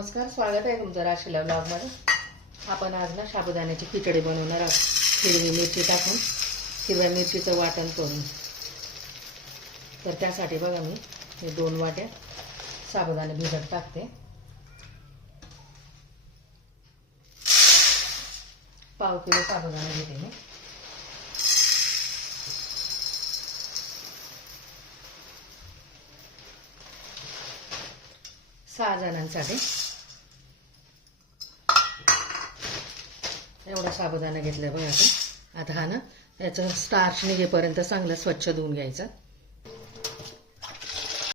नमस्कार, स्वागत आहे तुमचं राशीला ब्लॉगमध्ये। आपण आज ना साबुदाण्याची खिचडी बनवणार आहोत। हिरवी मिरची टाकून हिरव्या मिरचीचं वाटण करून। तर त्यासाठी बघा मी हे 2 वाट्या साबुदाणे भिजत टाकते। पाव किलो साबुदाणा घेते मी। सहा जणांसाठी एवढा साबुदाणा घेतलाय बघा आपण। आता हा ना याचं स्टार्च निघेपर्यंत चांगलं स्वच्छ धुवून घ्यायचं।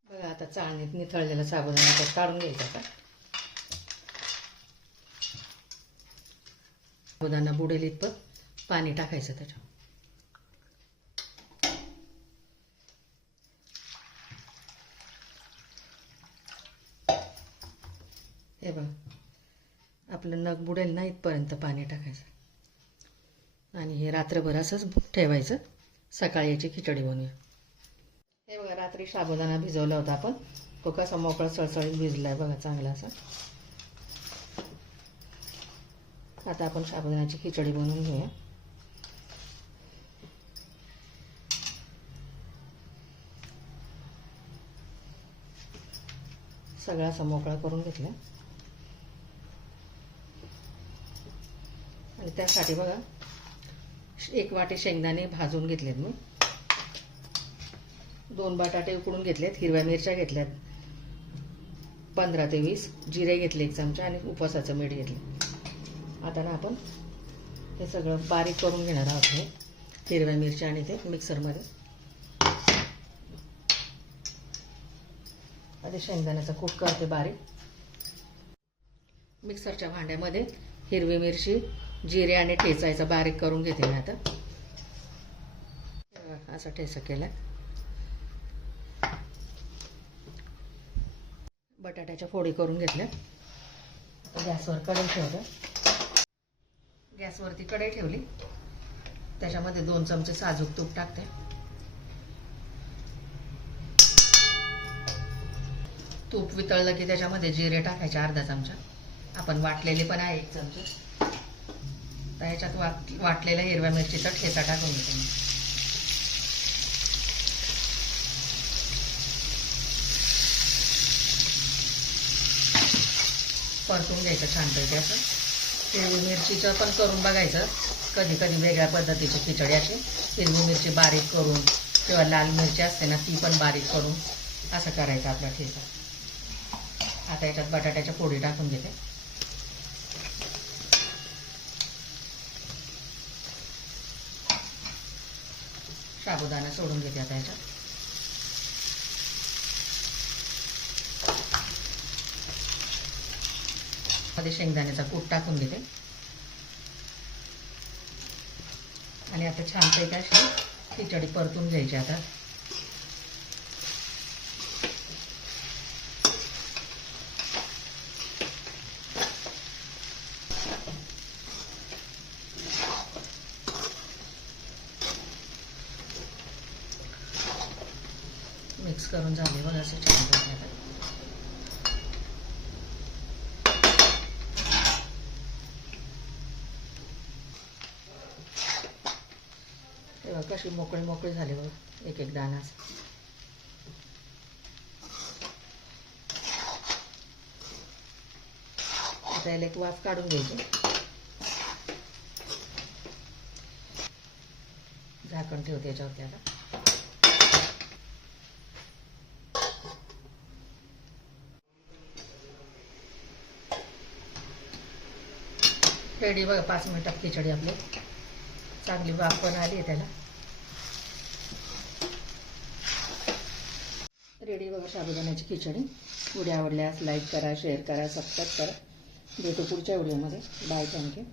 बघा आता चाळणीत निथळलेला साबुदाणा त्यात काढून घ्यायचा। आता साबुदाणा बुडेल इतपत पाणी टाकायचं त्याच्यात। हे बघ आपलं नग बुडेल ना इथपर्यंत पाणी टाकायचं आणि हे रात्रभर असंच ठेवायचं। सकाळी याची खिचडी बनवूया। हे बघा रात्री साबुदाणा भिजवला होता आपण, तो कसा मोकळा सळसळीत भिजलाय बघा चांगला असा। आता आपण साबुदाण्याची खिचडी बनवून घेऊया। सगळा असा मोकळा करून घेतला आणि त्यासाठी बघा 1 वाटी शेंगदाणे भाजून घेतलेत मी। 2 बटाटे उकडून घेतलेत, हिरव्या मिरच्या घेतल्यात 15 ते 20, जिरे घेतले 1 चमचा आणि उपवासाचं मीठ घेतलं। आता ना आपण हे सगळं बारीक करून घेणार आहोत। हे हिरव्या मिरच्या आणि ते मिक्सरमध्ये। आधी शेंगदाण्याचा कूट करते बारीक। मिक्सरच्या भांड्यामध्ये हिरवी मिरची, जिरे आणि ठेचायचा बारीक करून घेते मी। आता असा ठेचा केला। बटाट्याच्या फोडी करून घेतल्या। गॅसवर कढई ठेवते। गॅसवरती कढई ठेवली, त्याच्यामध्ये 2 चमचे साजूक तूप टाकते। तूप वितळलं की त्याच्यामध्ये जिरे टाकायचे अर्धा चमचा, आपण वाटलेले पण आहे 1 चमचा। तर ह्याच्यात वाटलेल्या हिरव्या मिरचीचा ठेचा टाकून घेते मी। परतून घ्यायचं छानपैकी असं। हिरवी मिरचीचं पण करून बघायचं, कधी कधी वेगळ्या पद्धतीची खिचडी अशी हिरवी मिरची बारीक करून किंवा लाल मिरची असते ना ती पण बारीक करून असं करायचं आपला ठेचा। आता याच्यात बटाट्याच्या फोडी टाकून घेते। साबुदाणा सोडून घेते आता याच्यात। मध्ये शेंगदाण्याचा कूट टाकून घेते आणि आता छानपैकी अशी खिचडी परतून घ्यायची। आता मिक्स करून झाले बघा असं छानपैकी। आता तेव्हा कशी मोकळी मोकळी झाली बघा, एक दाणा। आता याला एक वाफ काढून घ्यायची। झाकण ठेवते याच्यावरती। आता रेडी बघा, 5 मिनिटात खिचडी आपली चांगली वाफ पण आली आहे त्याला। रेडी बघा साबुदाण्याची खिचडी। व्हिडिओ आवडल्यास लाईक करा, शेअर करा, सबस्क्राईब करा। भेटू पुढच्या व्हिडिओमध्ये। Bye, thank you.